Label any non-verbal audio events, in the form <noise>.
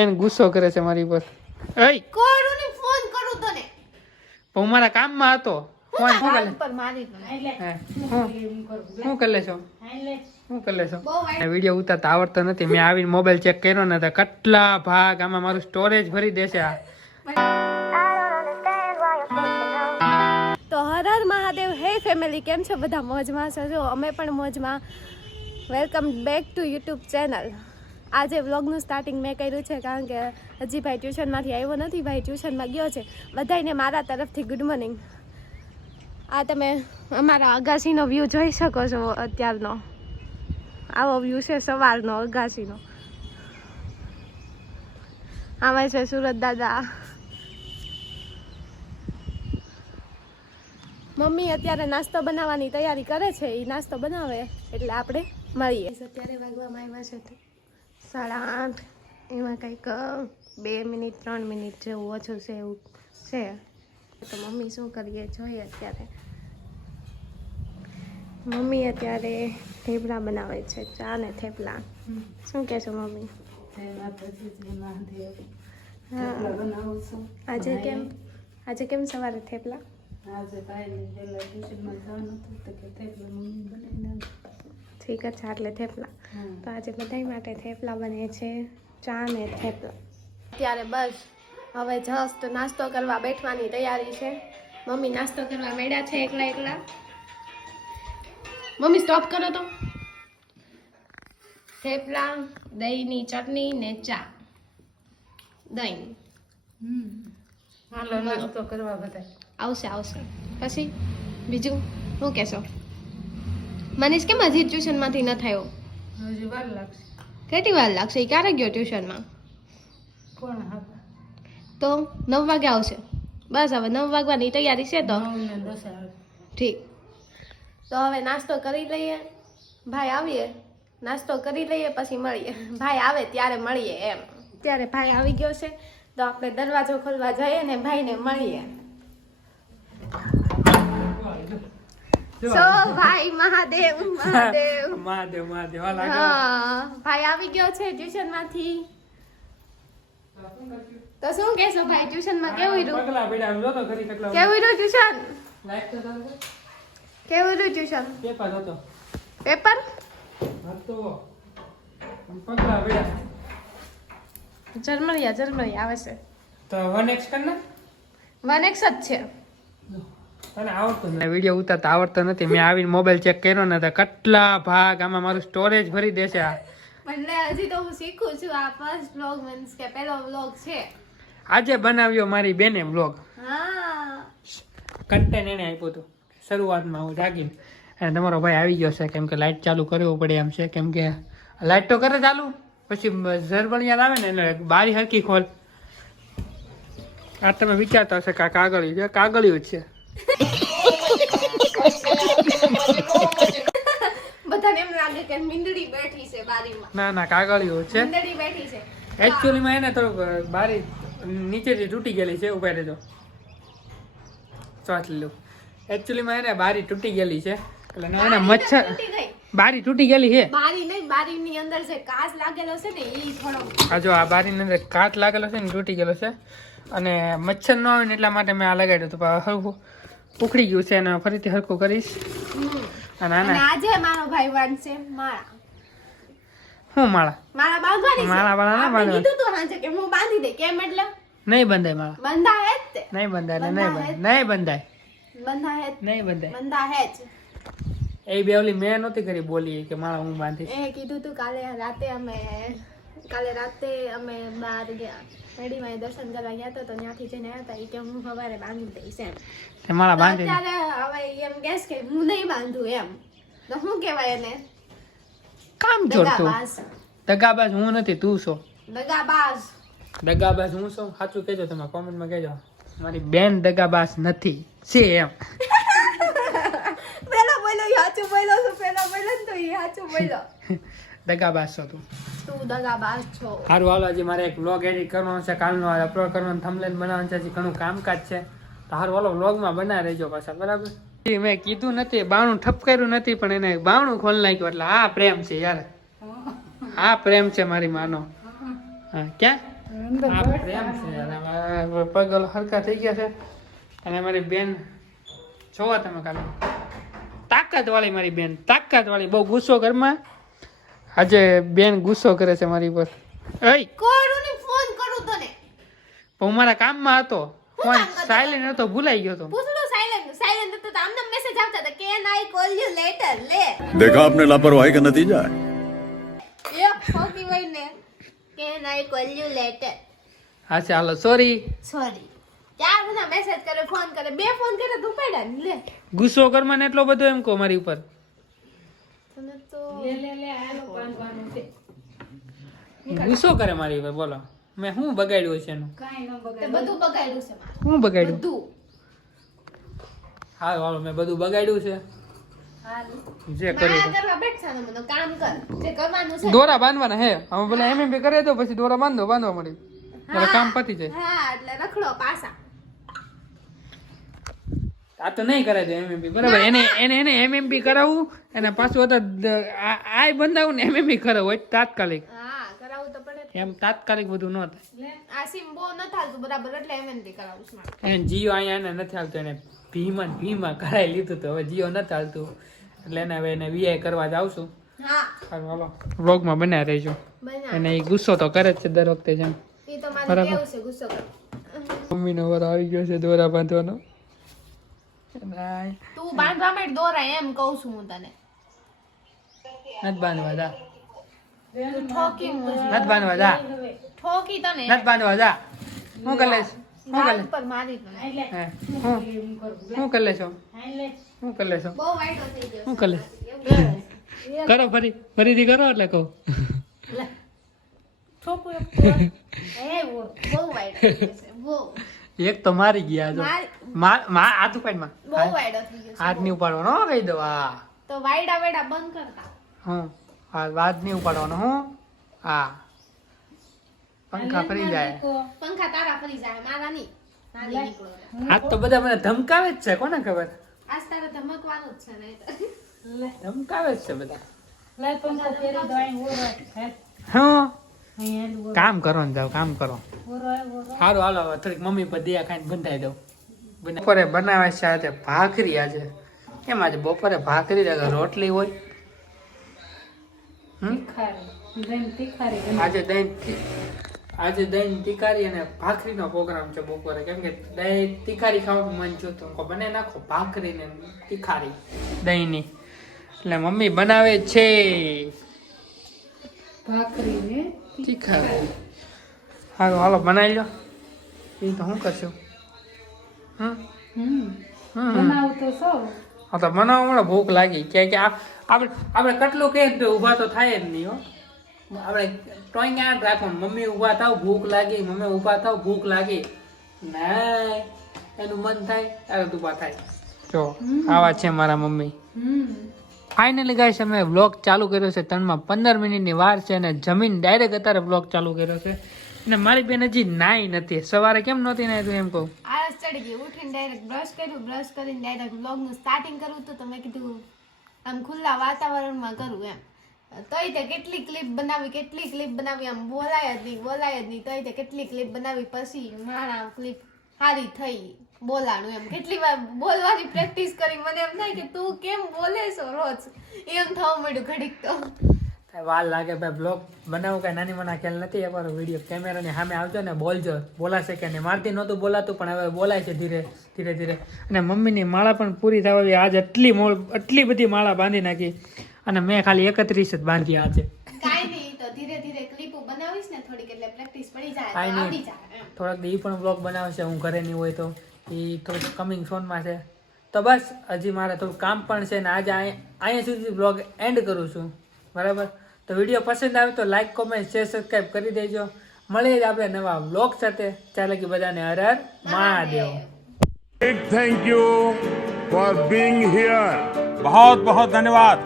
એને ગુસ્સો કરે છે મારી ઉપર. એય! કોરું ફોન કરું તને. હું મારા કામમાં હતો. ફોન શું પર મારી તને હે, હું. શું કરી લેશો? શું કરી લેશો? બહુ વીડિયો ઉતારતા આવડતો નથી. મેં આવીને મોબાઈલ ચેક કર્યો ને તો કેટલા ભાગ આમાં મારું સ્ટોરેજ ભરી દેશે આ. તો હર હર મહાદેવ હે ફેમિલી કેમ છો? બધા મોજમાં છો જો અમે પણ મોજમાં. Welcome back to YouTube channel આજે વ્લોગનું સ્ટાર્ટિંગ મેં કર્યું છે કારણ કે હજી ભાઈ ટ્યુશનમાંથી આવ્યો નથી, ભાઈ ટ્યુશનમાં ગયો છે. બધાને મારા તરફથી ગુડ મોર્નિંગ આ તમે અમારા અગાસીનો વ્યૂ જોઈ શકો છો અત્યારનો. આવો વ્યૂ છે સવારનો અગાસીનો આવે છે સુરત દાદા. મમ્મી અત્યારે નાસ્તો બનાવવાની તૈયારી કરે છે એ નાસ્તો બનાવે, એટલે આપણે મળીએ. અત્યારે વાગવામાં આવ્યા છે સાડા આઠ. એમાં કંઈક બે મિનિટ ત્રણ મિનિટ જેવું ઓછું છે એવું છે. તો મમ્મી શું કરીએ? જોઈએ અત્યારે. મમ્મી અત્યારે થેપલા બનાવે છે ચા ને થેપલા. શું કહેશો મમ્મી? આજે કેમ? આજે કેમ સવારે થેપલા? ઠીક છે એટલે થેપલા. તો આજે બધા માટે થેપલા બને છે ચા ને થેપલા. અત્યારે બસ. હવે જસ્ટ નાસ્તો કરવા બેઠવાની તૈયારી છે. મમ્મી નાસ્તો કરવા મેળ્યા છે એકલા એકલા. મમ્મી સ્ટોપ કરો તો. થેપલા દહીંની ચટણી ને ચા. દહીં. હાલો નાસ્તો કરવા બધા આવશે આવશે. પછી? બીજું? શું કહેશો? મનીષ કેમ હજી ટ્યુશનમાંથી ન થયો? હજી વાર લાગશે. કેટલી વાર લાગશે? એ ક્યારે ગયો ટ્યુશનમાં? કોણ તો નવ વાગે આવશે. બસ હવે નવ વાગવાની તૈયારી છે તો. દસ ઠીક. તો હવે નાસ્તો કરી લઈએ. ભાઈ આવીએ. નાસ્તો કરી લઈએ પછી મળીએ. ભાઈ આવે ત્યારે મળીએ એમ. ત્યારે ભાઈ આવી ગયો છે. તો આપણે દરવાજો ખોલવા જઈએ ને ભાઈને મળીએ. સો ભાઈ. <laughs> મહાદેવ મહાદેવ. મહાદેવ મહાદેવ આ લાગે. ભાઈ આવી ગયો છે ટ્યુશનમાંથી તો શું કહેશો ભાઈ ટ્યુશનમાં કેવું રહ્યું? પગલા પડ્યા જો તો ખરી કેટલા કેવું રહ્યું ટ્યુશન? લાઈટ તો ચાલુ કેવું રહ્યું ટ્યુશન? પેપર હતો. પેપર હતો. પગલા પડ્યા જર્મનિયા જર્મનિયા આવે છે. તો વન એક્સ કર વન એક્સ જ છે. વીડિયો ઉતારતા આવડતો નથી. મેં આવીને મોબાઈલ ચેક કર્યો ને તો કેટલા ભાગ આમાં મારું સ્ટોરેજ ભરી દેશે આ. હજી તો હું શીખું છું આ ફર્સ્ટ વ્લોગ મીન્સ કે પહેલો વ્લોગ છે. આજે બનાવ્યો મારી બેને બ્લોગ હા. કન્ટેન્ટ એને આપ્યું હતું. શરૂઆતમાં હું જાગીને. અને તમારો ભાઈ આવી ગયો છે કેમ કે લાઇટ ચાલુ કરવું પડે એમ છે. કેમ કે લાઇટ તો કરે ચાલુ. પછી ઝરબણિયાર આવે ને એને બારી હરકી ખોલ. આ તમે વિચારતા હશે કે કાગળિયું છે? કાગળિયું જ છે. બધાને એમ લાગે કે મીંદડી બેઠી છે બારીમાં. ના ના કાગળિયું છે. મીંદડી બેઠી છે. એકચ્યુઅલીમાં એને થોડુંક બારી નીચેથી તૂટી ગયેલી છે ઊભા રહેજો. ચોથ લીધું એકચ્યુઅલીમાં એને બારી તૂટી ગયેલી છે. એટલે એને મચ્છર બારી તૂટી ગયેલી છે. બારી નહીં બારીની અંદર જે કાચ લાગેલો છે ને એ થોડો આ જો આ બારીની અંદર કાચ લાગેલો છે ને તૂટી ગયેલો છે. અને મચ્છર ન આવે ને એટલા માટે મેં આ લગાડ્યું હતું હરખું ઉખડી ગયું છે અને ફરીથી હરખું કરીશ. અને આજે મારો ભાઈ વાંચશે માળા. શું માળા? માળા બાંધવાની છે? માળા બાળા ના આપણે કીધું તું હાંજે કે હું બાંધી દે. કેમ એટલે? નહીં બંધાય માળા. બંધાય જ તે. નહીં બંધાય નહીં બંધાય નહીં બંધાય. બંધાય નહીં બંધાય. બંધાય જ. એ બે ઓલી મેં નહોતી કરી બોલી કે માળા હું બાંધીશ. એ કીધું તું કાલે રાતે અમે કાલે રાતે અમે બહાર ગયા. મેડીમાં દર્શન કરવા ગયા હતા તો ત્યાંથી જઈને આવ્યા હતા. એ કે હું સવારે બાંધી દઈશ એમ. તમારા બાંધી અત્યારે હવે એમ કહેશ કે હું નહીં બાંધું એમ. તો શું કહેવાય એને? કામ જોડતો દગાબાજ હું નથી તું છો? દગાબાજ દગાબાજ હું છું? સાચું કહેજો તમે કોમેન્ટમાં કહેજો. મારી બેન દગાબાજ નથી. છે એમ. <laughs> પેલા બોલો સાચું બોલો છું પેલા બોલો તો એ સાચું બોલો <laughs> દગાબાજ છો તું. તું દગાબાજ છો. સારું હાલો હજી મારે એક વ્લોગ એડિટ કરવાનો છે. કાલનો અપલોડ કરવાનો થંબલેન બનાવવાનું છે. હજી ઘણું કામકાજ છે. તો સારું હાલો વ્લોગમાં બનાવી રહેજો પાછા બરાબર? મેં કીધું નથી બાણું ઠપકાર્યું નથી પણ એને બાણું ખોલી નાખ્યું એટલે આ પ્રેમ છે યાર. આ પ્રેમ છે મારી માનો. હા ક્યાં? આ પ્રેમ છે પગલ હરખા થઈ ગયા છે. અને મારી બેન જોવા તમે કાલે. તાકાત વાળી મારી બેન તાકાત વાળી બહુ ગુસ્સો ઘરમાં આજે બેન ગુસ્સો કરે છે મારી પર એય! કોરોની ફોન કરું તને. પણ મારા કામમાં હતો. ફોન સાયલેન્ટ હતો? ભૂલાઈ ગયો તો. પૂછડો સાયલેન્ટ સાયલેન્ટ હતો તો આમને મેસેજ આવતા હતા can I call you later લે. દેખા આપને લાપરવાહી કા નતીજા એ ફોકી ભાઈ can I call you later હા ચાલો સોરી સોરી ચાર બધા મેસેજ કરે ફોન કરે બે ફોન કરે તું લે. ગુસ્સો કર મને એટલો બધો એમ કો મારી ઉપર. ગુસ્સો કરે મારી ભાઈ બોલો. મેં શું બગાડ્યું છે એનું? કાંઈ ન તે બગાડ બધું બગાડ્યું છે મારે. શું બગાડ્યું? હા હાલો મેં બધું બગાડ્યું છે. જે કર્યું. દોરા બાંધવાના હે? હવે પેલા એમએમપી કરે તો પછી દોરા બાંધો બાંધવા મળી. કામ પતી જાય. હા એટલે રખડો પાસા આ તો નહીં કરાય એમએમપી બરાબર એને એને એને એમએમપી કરાવવું અને પાછું હતા આ આય બંધાવું ને એમએમપી કરાવવું હોય તાત્કાલિક. એમ તાત્કાલિક બધું ન થાય. આ સિમ બહુ ન થાતું બરાબર એટલે એમએનથી કરાવું છું મારે એને જીઓ અહીંયા એને નથી આવતું એને ભીમાં ભીમા કરાવી લીધું તો હવે જીઓ નથી ચાલતું એટલે એને હવે એને વીઆઈ કરવા જ આવશું. વ્લોગમાં બન્યા રહેજો. અને એ ગુસ્સો તો કરે જ છે દર વખતે જેમ. બરાબર. મમ્મીનો વર આવી ગયો છે દોરા બાંધવાનો. તું બાંધવા માટે દોરા એમ કહું છું હું તને. નત બાંધવા જા. ઠોકી નત છું. બાંધવા જા. ઠોકી તને. નત બાંધવા જા. હું કરી લઈશ? હું કરી ઉપર મારી તને. એટલે હું એમ કરવું હું? કરી કરી લેશો બહુ વાઈટો થઈ ગયો. હું કરી લઈશ? <laughs> કરો. ફરી ફરીથી કરો એટલે કહું. તો <laughs> એ બહુ વાઈટ થઈ ગયો બહુ. એક તો મારી ગયા જો. માર- આ તું માં બહુ વાયડો થઈ ગયો હાથ નહીં ઉપાડવાનો હો કહી દો આ તો વાયડા વાયડા બંધ કરતા. હું. હા હાથ નહીં ઉપાડવાનો હું. હા. પંખા ફરી જાય. પંખા તારા ફરી જાય મારા ની હાથ તો બધા મને ધમકાવે જ છે કોને ખબર? આજ તારે ધમકવાનું જ છે ને ધમકાવે જ છે બધા. લે પંખા ફેરી દો અહીં હે? કામ કરો ને જાવ કામ કરો. સારું હાલો હવે થોડીક મમ્મી પર દયા ખાઈને બંધાઈ દઉં. બપોરે બનાવે છે આજે ભાખરી આજે. કેમ આજે બપોરે ભાખરી રાખે રોટલી હોય. આજે દહીં આજે દહીં તિકારી અને ભાખરીનો પ્રોગ્રામ છે બપોરે. કેમ કે દહીં તિકારી ખાવાનું મન જોતું બને નાખો ભાખરી ને તીખારી. દહીંની. એટલે મમ્મી બનાવે છે. ભાખરી ને તીખારી હાલો હાલો બનાવી લો. એ તો શું કરશું? હમ. બનાવું તો સૌ. હા તો બનાવવા મળે ભૂખ લાગી. કે કે આ- આપણે આપણે કેટલું કહે તો ઊભા તો થાય જ નહીં હો. આપણે ટોઈંગ યાદ રાખવાનું? મમ્મી ઊભા થાવ ભૂખ લાગી. મમ્મી ઊભા થાવ ભૂખ લાગી. ના એનું મન થાય ત્યારે ઊભા થાય. જો આવા છે મારા મમ્મી. હમ. ફાઇનલી ગાઈસ અમે બ્લોગ ચાલુ કર્યો છે. ત્રણમાં પંદર મિનિટની વાર છે અને જમીન ડાયરેક્ટ અત્યારે બ્લોગ ચાલુ કર્યો છે. અને મારી બેન હજી નાઈ નથી. સવારે કેમ નહોતી નાઈ તું એમ કહું? આળસ ચડી ગઈ. ઉઠીને ડાયરેક્ટ બ્રશ કર્યું. બ્રશ કરીને ડાયરેક્ટ બ્લોગનું સ્ટાર્ટિંગ કરવું તો તમે કીધું, આમ ખુલ્લા વાતાવરણમાં કરું એમ. તોય તે કેટલી ક્લિપ બનાવી, કેટલી ક્લિપ બનાવી આમ બોલાય જ નહીં, બોલાય જ નહીં. તોય તે કેટલી ક્લિપ બનાવી પછી માણા ક્લિપ સારી થઈ બોલાણું એમ. કેટલી વાર બોલવાની પ્રેક્ટિસ કરી મને એમ થાય કે તું કેમ બોલે છો રોજ? એમ થવા મળ્યું ઘડીક તો. વાર લાગે ભાઈ બ્લોગ બનાવું કાંઈ નાની મના ખ્યાલ નથી એકવાર વીડિયો કેમેરાની સામે આવજો ને બોલજો. બોલાશે કે નહીં? મારથી નહોતું બોલાતું પણ હવે બોલાય છે ધીરે ધીરે ધીરે. અને મમ્મીની માળા પણ પૂરી થવા આવી. આજ આટલી મોળ આટલી બધી માળા બાંધી નાખી. અને મેં ખાલી એકત્રીસ જ બાંધી આજે. કાંઈ નહીં તો ધીરે ધીરે ક્લિપો બનાવીશ ને થોડીક એટલે પ્રેક્ટિસ પડી જાય આવડી જાય. થોડાક દી પણ બ્લોગ બનાવશે હું ઘરે નહીં હોય તો એ થોડુંક કમિંગ સોનમાં છે તો બસ હજી મારે થોડું કામ પણ છે ને આજે અહીં- અહીંયા સુધી બ્લોગ એન્ડ કરું છું બરાબર તો વિડીયો પસંદ આવે તો લાઈક કોમેન્ટ શેર સબસ્ક્રાઈબ કરી દેજો મળીએ જ આપણે નવા બ્લોગ સાથે ચાલે કે બધાને Har Har Mahadev Big thank you for being here. बहुत बहुत धन्यवाद